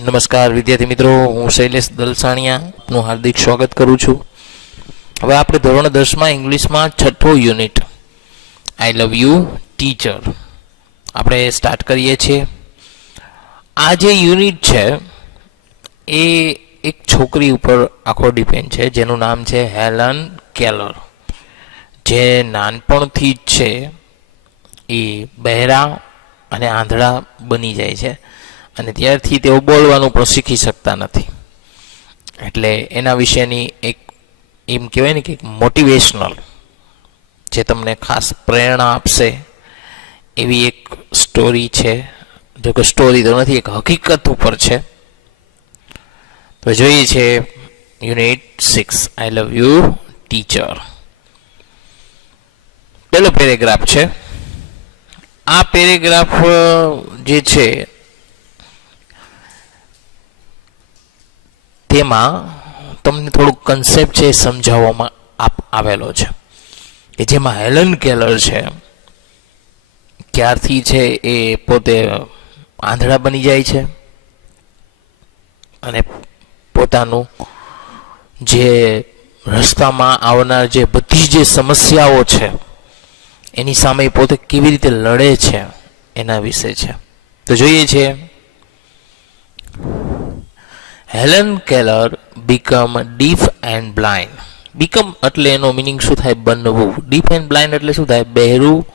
નમસ્કાર વિદ્યાર્થી મિત્રો, હું શૈલેષ દલસાણિયા આપનું હાર્દિક સ્વાગત કરું છું. હવે આપણે ધોરણ 10માં ઇંગ્લિશમાં છઠ્ઠો unit I love you teacher આપણે સ્ટાર્ટ કરીએ છીએ. આ જે યુનિટ છે એ એક છોકરી ઉપર આખો ડિપેન્ડ છે જેનું નામ છે હેલન કેલર, જે નાનપણથી જ છે એ બહેરા અને આંધળા બની જાય છે અને ત્યારથી તેઓ બોલવાનું પણ શીખી શકતા નથી. એટલે એના વિશેની એક એમ કહેવાય ને કે મોટિવેશનલ, જે તમને ખાસ પ્રેરણા આપશે એવી એક સ્ટોરી છે. જો કે સ્ટોરી તો નથી, એક હકીકત ઉપર છે. તો જોઈએ છે unit 6 I love you teacher. પહેલો પેરેગ્રાફ છે. આ પેરેગ્રાફ જે છે તેમાં તમને થોડુંક કન્સેપ્ટ છે સમજાવવામાં આવેલો છે કે જેમાં હેલન કેલર છે ક્યારથી છે એ પોતે આંધળા બની જાય છે અને પોતાનું જે રસ્તામાં આવનાર જે બધી જે સમસ્યાઓ છે એની સામે પોતે કેવી રીતે લડે છે એના વિશે છે. તો જોઈએ છે. Helen Keller become deaf and blind. Become એટલે એનો મિનિંગ શું થાય? બનવું. ડીફ એન્ડ બ્લાઇન્ડ એટલે શું થાય? બહેરું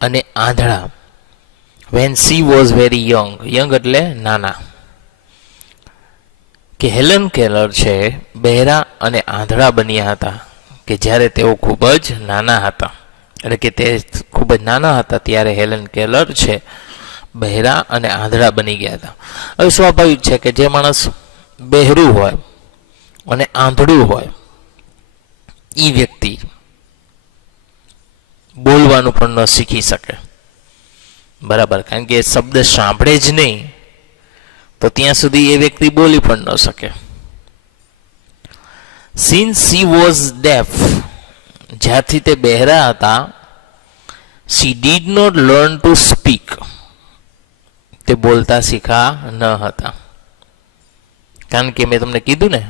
અને આંધળા. When she was very young. Young એટલે નાના. કે હેલન કેલર છે બહેરા અને આંધળા બન્યા હતા કે જ્યારે તેઓ ખૂબ જ નાના હતા. એટલે કે તે ખૂબ જ નાના હતા ત્યારે હેલન કેલર છે બહેરા અને આંધળા બની ગયા હતા. હવે સ્વાભાવિક છે કે જે માણસ બહેરું હોય અને આંધળું હોય એ વ્યક્તિ બોલવાનું પણ ન શીખી શકે, બરાબર? કારણ કે શબ્દ સાંભળે જ નહીં તો ત્યાં સુધી એ વ્યક્તિ બોલી પણ ન શકે. સિન્સ સી વોઝ ડેફ, જ્યારથી તે બહેરા હતા, she did not learn to speak, તે બોલતા શીખા ન હતા. કારણ કે મેં તમને કીધું ને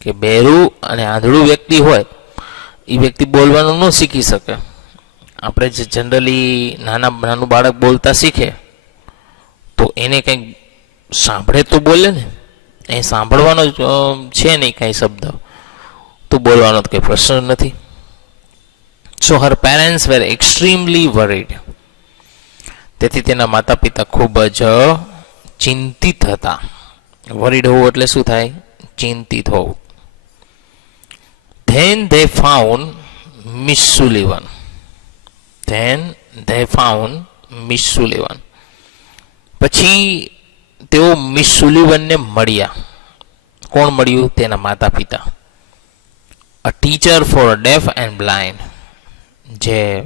કે બહેરું અને આંધળું વ્યક્તિ હોય એ વ્યક્તિ બોલવાનું ન શીખી શકે. આપણે જે જનરલી નાનું બાળક બોલતા શીખે તો એને કંઈક સાંભળે તો બોલે ને, એ સાંભળવાનો છે નહીં કાંઈ શબ્દ, તો બોલવાનો કંઈ પ્રશ્ન નથી. સો હર પેરેન્ટ્સ વેર એક્સ્ટ્રીમલી વરીડ. તેથી તેના માતા પિતા ખૂબ જ ચિંતિત હતા. વરીડ હોવું એટલે શું થાય? ચિંતિત હોવું. Then they found Miss Sullivan. Then they found Miss Sullivan. પછી તેઓ મિસ સુલિવનને મળ્યા. કોણ મળ્યું? તેના માતા પિતા. અ teacher four deaf and blind, જે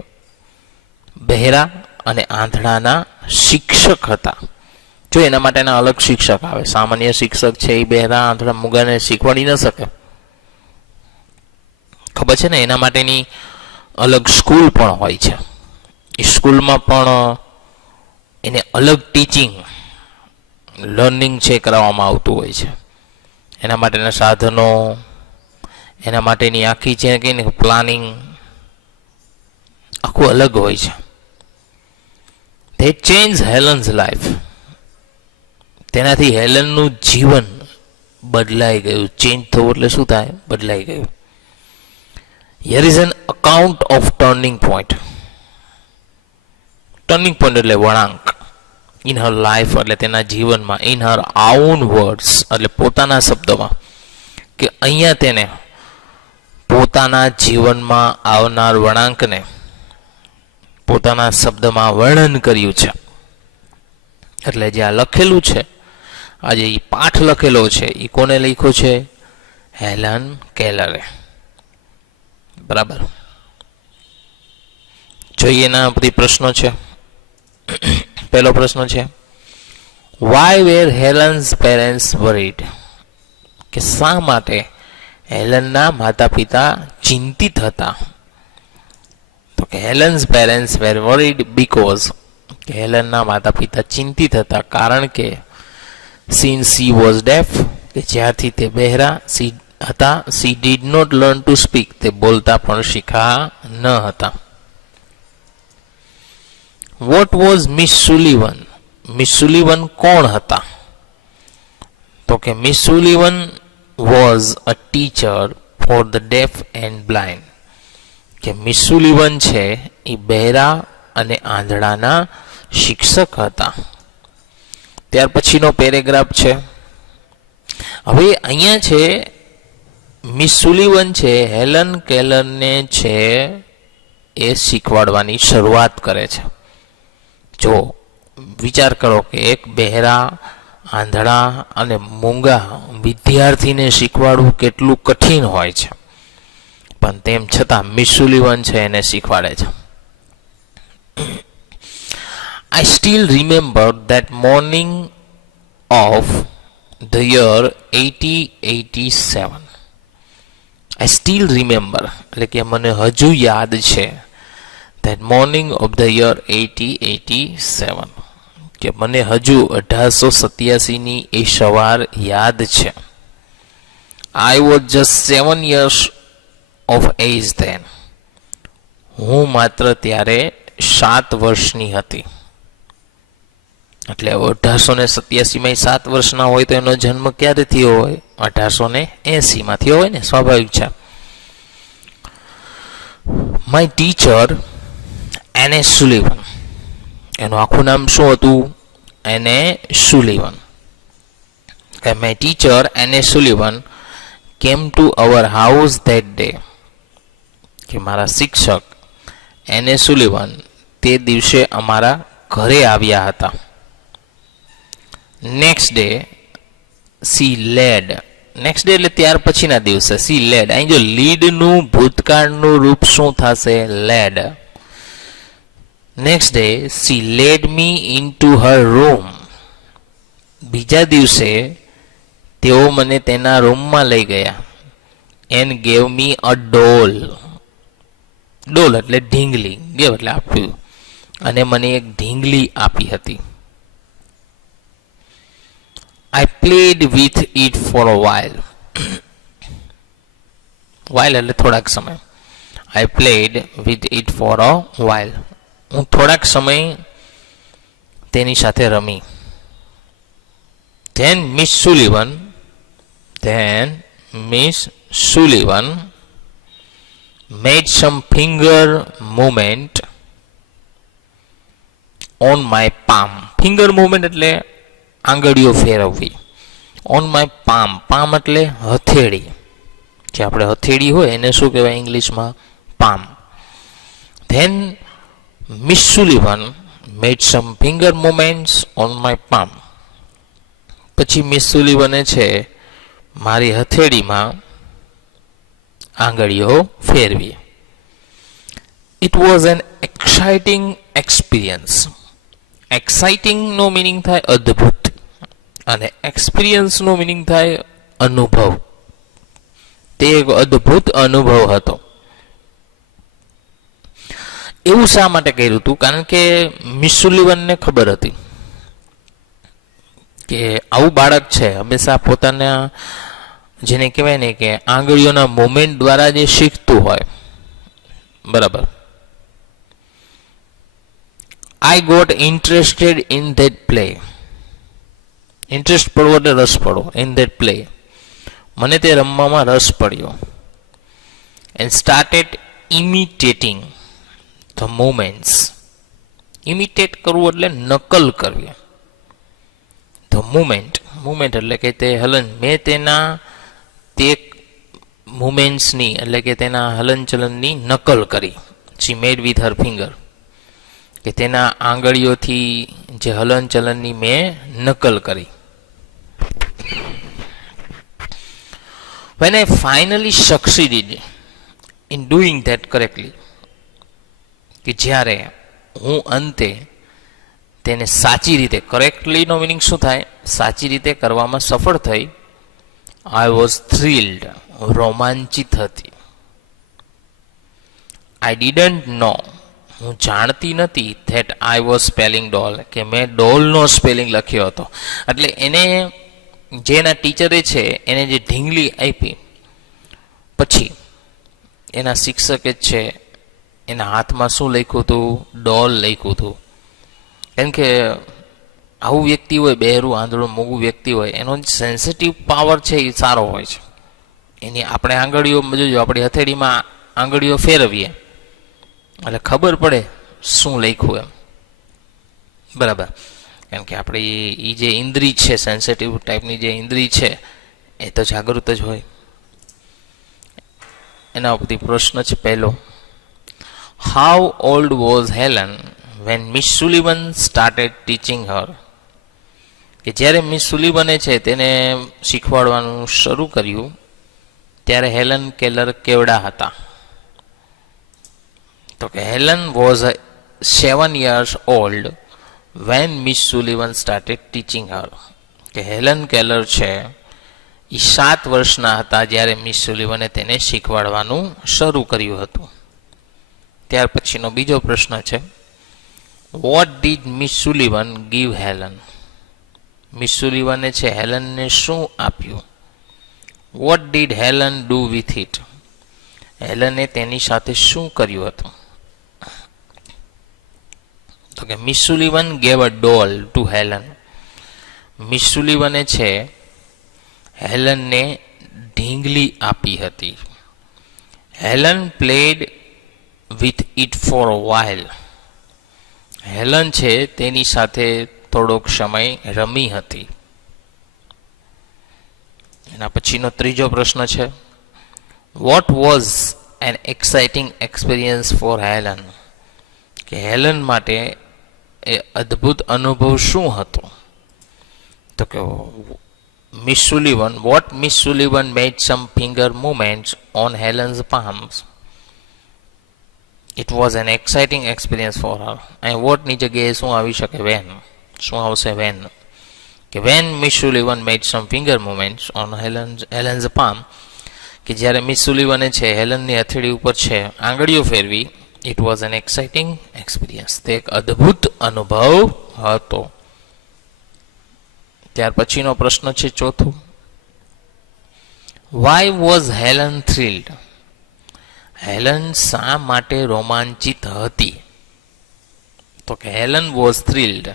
બહેરા અને આંધળાના શિક્ષક હતા. જો એના માટેના અલગ શિક્ષક આવે. સામાન્ય શિક્ષક છે એ બહેરા આંધળા મૂગાને શીખવાડી ન શકે, ખબર છે ને? એના માટેની અલગ સ્કૂલ પણ હોય છે. એ સ્કૂલમાં પણ એને અલગ ટીચિંગ લર્નિંગ છે કરાવવામાં આવતું હોય છે. એના માટેના સાધનો, એના માટેની આખી છે કે પ્લાનિંગ આખું અલગ હોય છે. તે ચેન્જ હેલન્સ લાઈફ. તેનાથી હેલનનું જીવન બદલાઈ ગયું. ચેન્જ થવું એટલે શું થાય? બદલાઈ ગયું. Here is an account of turning point. Turning point એટલે વળાંક. ઇન હર લાઈફ એટલે તેના જીવનમાં. ઇન હર આઉન વર્ડ્સ એટલે પોતાના શબ્દોમાં. કે અહીંયા તેને પોતાના જીવનમાં આવનાર વળાંકને પોતાના શબ્દમાં વર્ણન કર્યું છે. એટલે જે આ લખેલું છે, આજે એ પાઠ લખેલો છે, એ કોને લખ્યો છે? હેલન કેલરે. બરાબર. જોઈએ એના બધી પ્રશ્નો છે. પહેલો પ્રશ્ન છે, વાય વેર હેલન્સ પેરેન્ટ્સ વરીડ. કે શા માટે હેલનના માતા પિતા ચિંતિત હતા? તો કે Helen's parents were worried because, કે હેલનના માતા પિતા ચિંતિત હતા કારણ કે સિન્સ સી વોઝ ડેફ, કે જ્યારથી તે બહેરા હતા. She did not learn to speak, તે બોલતા પણ શીખા ન હતા. What was Miss Sullivan, Miss Sullivan કોણ હતા? તો કે Miss Sullivan was a teacher for the deaf and blind, કે મિસ સુલિવન છે એ બહેરા અને આંધળાના શિક્ષક હતા. ત્યાર પછીનો પેરેગ્રાફ છે. હવે અહીંયા છે મિસ સુલિવન છે હેલન કેલરને છે એ શીખવાડવાની શરૂઆત કરે છે. જો વિચાર કરો કે એક બહેરા, આંધળા અને મૂંગા વિદ્યાર્થીને શીખવાડવું કેટલું કઠિન હોય છે, પણ તેમ છતાં મિસ સુલિવન છે એને શીખવાડે છે. I still remember that morning of the year 1887. I still remember, એટલે કે મને હજુ યાદ છે, that morning of the year 1887, કે મને હજુ 1887 ની એ સવાર યાદ છે. I was just 7 years of age then. હું માત્ર ત્યારે 7 વર્ષની હતી. એટલે 1887 માં 7 વર્ષના હોય તો એનો જન્મ ક્યારે થયો હોય? 1880 માં થયો હોય ને, સ્વાભાવિક છે. માય ટીચર એને સુલિવન, એનું આખું નામ શું હતું? એને સુલિવન. માય ટીચર એને સુલિવન came to our house that day, કે મારા શિક્ષક એને સુલિવન તે દિવસે અમારા ઘરે આવ્યા હતા. Next day she lead, next day એટલે ત્યાર પછીના દિવસે. સી લેડ, અહીં જો લીડનું ભૂતકાળનું રૂપ શું થશે? Led. Next day she led me into her room, બીજા દિવસે તેઓ મને તેના રૂમમાં લઈ ગયા. એન્ડ ગેવ મી અ ડોલ, ડોલ એટલે ઢીંગલી, ગેવ એટલે આપ્યું, અને મને એક ઢીંગલી આપી હતી. I played with it for a while. while એટલે થોડાક સમય. I played with it for a while. હું થોડાક સમય તેની સાથે રમી. Then Miss Sullivan made some finger movement on my palm. Finger movement એટલે આંગળીઓ ફેરવવી. ઓન માય પામ, પામ એટલે હથેળી, જે આપણે હથેળી હોય એને શું કહેવાય ઇંગ્લિશમાં? Palm. Then Miss Sullivan made some finger movements on my palm, પછી મિસ સુલિવને છે મારી હથેળીમાં આંગળીઓ ફેરવી. It was an exciting experience. એક્સાઇટિંગનો મિનિંગ થાય અદ્ભુત, અને એક્સપિરિયન્સનો મિનિંગ થાય અનુભવ. તે એક અદ્ભુત અનુભવ હતો. એવું શા માટે કર્યું હતું? કારણ કે મિસ સુલિવનને ખબર હતી કે આવું બાળક છે હંમેશા પોતાના, જેને કહેવાય ને કે આંગળીઓના મુવમેન્ટ દ્વારા જે શીખતું હોય, બરાબર. I got interested in that play. Interest પડવો એટલે રસ પડવો. ઇન ધેટ પ્લે, મને તે રમવામાં રસ પડ્યો. And started imitating the movements. Imitate કરવું એટલે નકલ કરવી. ધ મુવમેન્ટ, મુવમેન્ટ એટલે કે તે હલન, મેં તેના તે મુવમેન્ટ્સની એટલે કે તેના હલનચલનની નકલ કરી. શી મેડ વિથ હર ફિંગર, કે તેના આંગળીઓથી જે હલનચલનની મેં નકલ કરી. When I finally succeeded in doing that correctly, કે જ્યારે હું અંતે તેને સાચી રીતે, કરેક્ટલીનો મિનિંગ શું થાય? સાચી રીતે કરવામાં સફળ થઈ. I was thrilled, રોમાંચિત હતી. I didn't know હું જાણતી નથી ધેટ આઈ વોઝ સ્પેલિંગ ડોલ, કે મેં ડોલનો સ્પેલિંગ લખ્યો હતો. એટલે એને જેના ટીચરે છે એને જે ઢીંગલી આપી પછી એના શિક્ષકે જ છે એના હાથમાં શું લખ્યું હતું? ડોલ લખ્યું હતું. કેમ કે આવું વ્યક્તિ હોય, બહેરું આંધળું મૂગું વ્યક્તિ હોય, એનો સેન્સિટિવ પાવર છે એ સારો હોય છે. એની આપણે આંગળીઓ જોજો, આપણી હથેળીમાં આંગળીઓ ફેરવીએ એટલે ખબર પડે શું લખ્યું એમ, બરાબર. કારણ કે આપણી એ જે ઇન્દ્રિય છે, સેન્સિટિવ ટાઈપની જે ઇન્દ્રિય છે એ તો જાગૃત જ હોય. એના ઉપરથી પ્રશ્ન છે પહેલો, how old was Helen when Miss Sullivan started teaching her? કે જ્યારે મિસ સુલિવને છે તેને શીખવાડવાનું શરૂ કર્યું ત્યારે હેલન કેલર કેવડા હતા? તો કે Helen was 7 years old when Miss Sullivan started teaching her. કે હેલન કેલર છે એ 7 વર્ષના હતા જ્યારે મિસ સુલિવને તેને શીખવાડવાનું શરૂ કર્યું હતું. ત્યાર પછીનો બીજો પ્રશ્ન છે, what did Miss Sullivan give Helen? Miss સુલિવને છે હેલનને શું આપ્યું? What did Helen do with it? હેલને તેની સાથે શું કર્યું હતું? તો કે Miss Sullivan gave a doll to Helen. Miss સુલિવને છે હેલનને ઢીંગલી આપી હતી. Helen played with it for a while. Helen છે તેની સાથે થોડોક સમય રમી હતી. એના પછીનો ત્રીજો પ્રશ્ન છે, what was an exciting experience for Helen? કે હેલન માટે એ અદ્ભુત અનુભવ શું હતો? તો કે Miss Sullivan, what Miss Sullivan made some finger movements on Helen's palms. It was an exciting experience for her. અહીં વોટની જગ્યાએ શું આવી શકે? વેન. શું આવશે? વેન. કે when Miss Sullivan made some finger movements on Helen's palm, કે જ્યારે મિસ સુલિવને છે હેલનની હથેળી ઉપર છે આંગળીઓ ફેરવી, it was an exciting experience. તે એક અદ્ભુત અનુભવ હતો. ત્યાર પછીનો પ્રશ્ન છે ચોથું, why was Helen thrilled? Helen શા માટે રોમાંચિત હતી? તો કે હેલન વોઝ થ્રિલ્ડ.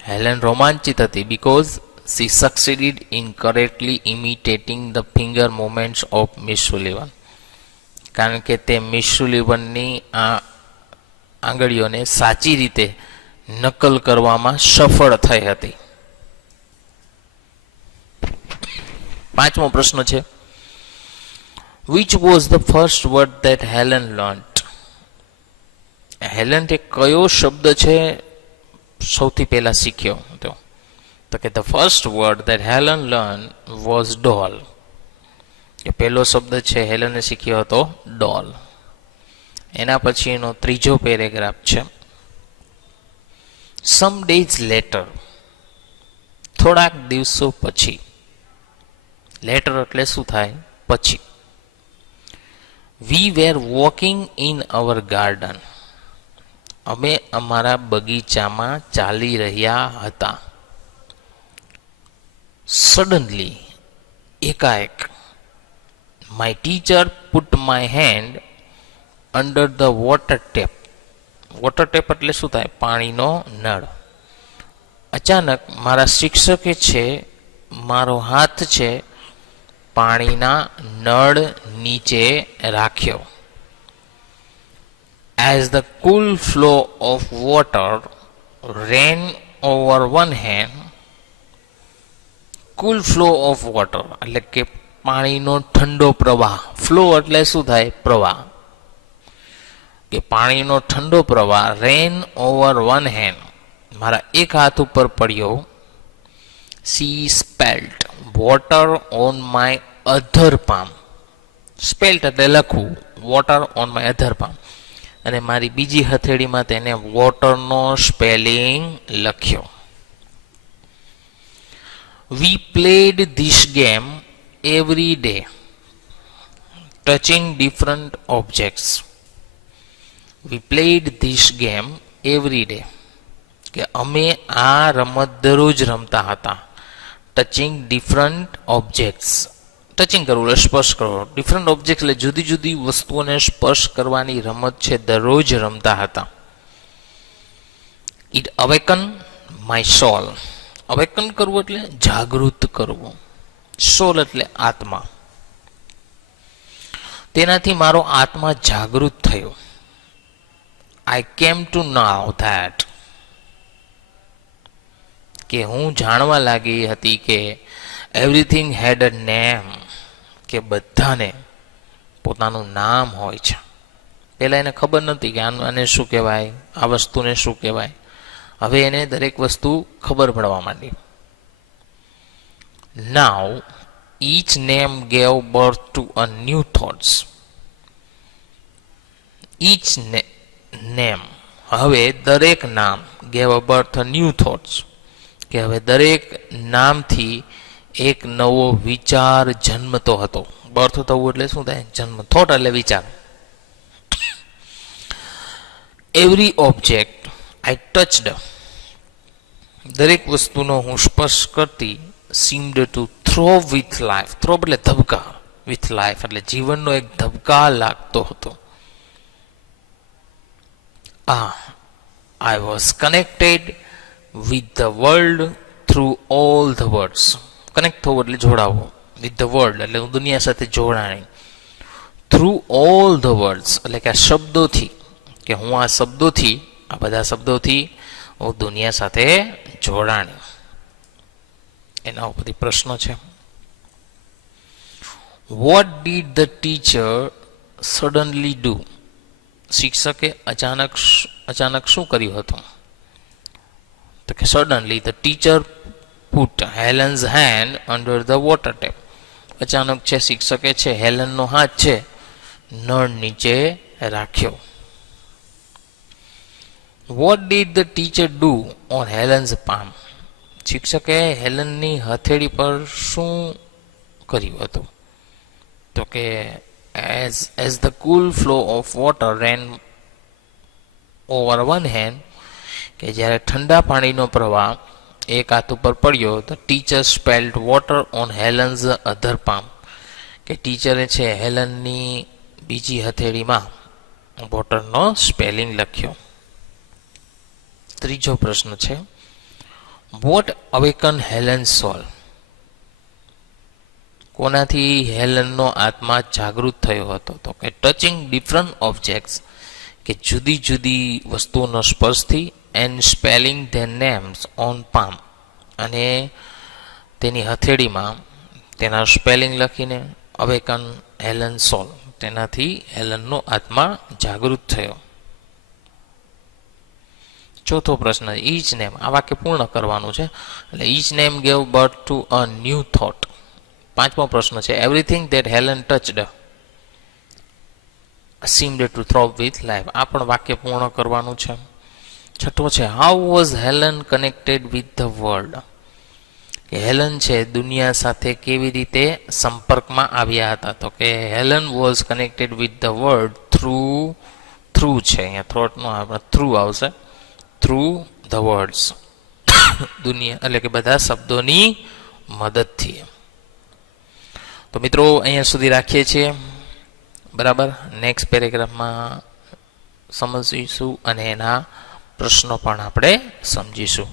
હેલન રોમાંચિત હતી because she succeeded in correctly imitating the finger movements of Miss Sullivan. કારણ કે તે મિસ સુલિવનની આ આંગળીઓને સાચી રીતે નકલ કરવામાં સફળ થઈ હતી. પાંચમો પ્રશ્ન છે, which was the first word that Helen learnt? Helen તે કયો શબ્દ છે સૌથી પહેલા શીખ્યો હતો? તો કે the first word that Helen learned was doll. કે પહેલો શબ્દ છે હેલને શીખ્યો હતો ડોલ. એના પછીનો ત્રીજો પેરેગ્રાફ છે, સમ ડેઝ લેટર. થોડાક દિવસો પછી. લેટર એટલે શું થાય? પછી. We were walking in our garden. અમે અમારા બગીચામાં ચાલી રહ્યા હતા. સડનલી, એકાએક, my teacher put my hand under the water tap. Water tap એટલે શું થાય? પાણીનો નળ. અચાનક મારા શિક્ષકે છે મારો હાથ છે પાણીના નળ નીચે રાખ્યો. As the cool flow of water ran over one hand, cool flow of water એટલે કે પાણીનો ઠંડો પ્રવાહ. ફ્લો એટલે શું થાય? પ્રવાહ. કે પાણીનો ઠંડો પ્રવાહ રેન ઓવર વન હેન્ડ, મારા એક હાથ ઉપર પડ્યો. She spelt water on my other palm. Spelt એટલે લખવું, water on my other palm, અને મારી બીજી હથેળીમાં તેને વોટરનો સ્પેલિંગ લખ્યો. We played this game every day touching different objects. We played this game every day, કે અમે આ રમત દરરોજ રમતા હતા. ટચિંગ ડિફરન્ટ ઓબ્જેક્ટ્સ, ટચિંગ કરવું એટલે સ્પર્શ કરવો, ડિફરન્ટ ઓબ્જેક્ટ એટલે જુદી જુદી વસ્તુઓને સ્પર્શ કરવાની રમત છે દરરોજ રમતા હતા. It awaken my soul, awaken કરવું એટલે જાગૃત કરવું, સોલ એટલે આત્મા, તેનાથી મારો આત્મા જાગૃત થયો. આઈ કેમ ટુ નાવ ધેટ, કે હું જાણવા લાગી હતી કે એવરીથિંગ હેડ અ નેમ, કે બધાને પોતાનું નામ હોય છે. પહેલાં એને ખબર નથી કે આને શું કહેવાય, આ વસ્તુને શું કહેવાય. હવે એને દરેક વસ્તુ ખબર પડવા માંડી. Now each name gave birth to a new thoughts. Each name, હવે દરેક નામ, gave a birth a new thoughts, કે હવે દરેક નામથી એક નવો વિચાર જન્મતો હતો. બર્થ થવું એટલે શું થાય? જન્મ. થોટ એટલે વિચાર. એવરી ઓબ્જેક્ટ આઈ ટચડ, દરેક વસ્તુનો હું સ્પર્શ કરતી, સીમ્ડ ટુ થ્રોબ વિથ લાઈફ, થ્રોબ એટલે ધબકાર, વિથ લાઈફ એટલે જીવનનો એક ધબકાર લાગતો હતો. I was connected with the world through all the words. Connect થવું એટલે જોડાવો, with the world એટલે હું દુનિયા સાથે જોડાણી, through all the words એટલે કે આ શબ્દોથી, કે હું આ શબ્દોથી, આ બધા શબ્દોથી હું દુનિયા સાથે જોડાણી. એના ઉપરથી પ્રશ્નો છે. What did the teacher suddenly do, શિક્ષકે અચાનક શું કર્યું હતું? તો કે suddenly the teacher put Helen's hand under the water tap, અચાનક છે શિક્ષકે છે હેલનનો હાથ છે નળ નીચે રાખ્યો. Vote did the teacher do on Helen's palm, શિક્ષકે હેલનની હથેળી પર શું કર્યું હતું? તો કે as the cool flow of water ran over one hand, કે જ્યારે ઠંડા પાણીનો પ્રવાહ એક હાથ ઉપર પડ્યો, તો teacher spelled water on Helen's other palm, કે ટીચરે છે હેલનની બીજી હથેળીમાં વોટરનો સ્પેલિંગ લખ્યો. ત્રીજો પ્રશ્ન છે. વોટ અવેકન હેલન સોલ, કોનાથી હેલનનો આત્મા જાગૃત થયો હતો? તો કે ટચિંગ ડિફરન્ટ ઓબ્જેક્ટ્સ, કે જુદી જુદી વસ્તુઓનો સ્પર્શથી, and spelling their names on palm, અને તેની હથેળીમાં તેના સ્પેલિંગ લખીને, અવેકન હેલન સોલ, તેનાથી હેલનનો આત્મા જાગૃત થયો. ચોથો પ્રશ્ન, ઈચ નેમ, આ વાક્ય પૂર્ણ કરવાનું છે એટલે each name gave birth to a new thought. પાંચમો પ્રશ્ન છે. Everything that Helen touched seemed to throb with life, આ પણ વાક્ય પૂર્ણ કરવાનું છે. છઠ્ઠો છે. How was Helen connected with the world, કે હેલન છે દુનિયા સાથે કેવી રીતે સંપર્કમાં આવ્યા હતા? તો કે Helen was connected with the world through છે, અહીંયા થ્રોટનો આપણે થ્રુ આવશે, થ્રુ ધ વર્ડ્સ, દુનિયા એટલે કે બધા શબ્દોની મદદથી. તો મિત્રો અહીંયા સુધી રાખીએ છીએ. બરાબર, નેક્સ્ટ પેરેગ્રાફમાં સમજીશું અને એના પ્રશ્નો પણ આપણે સમજીશું.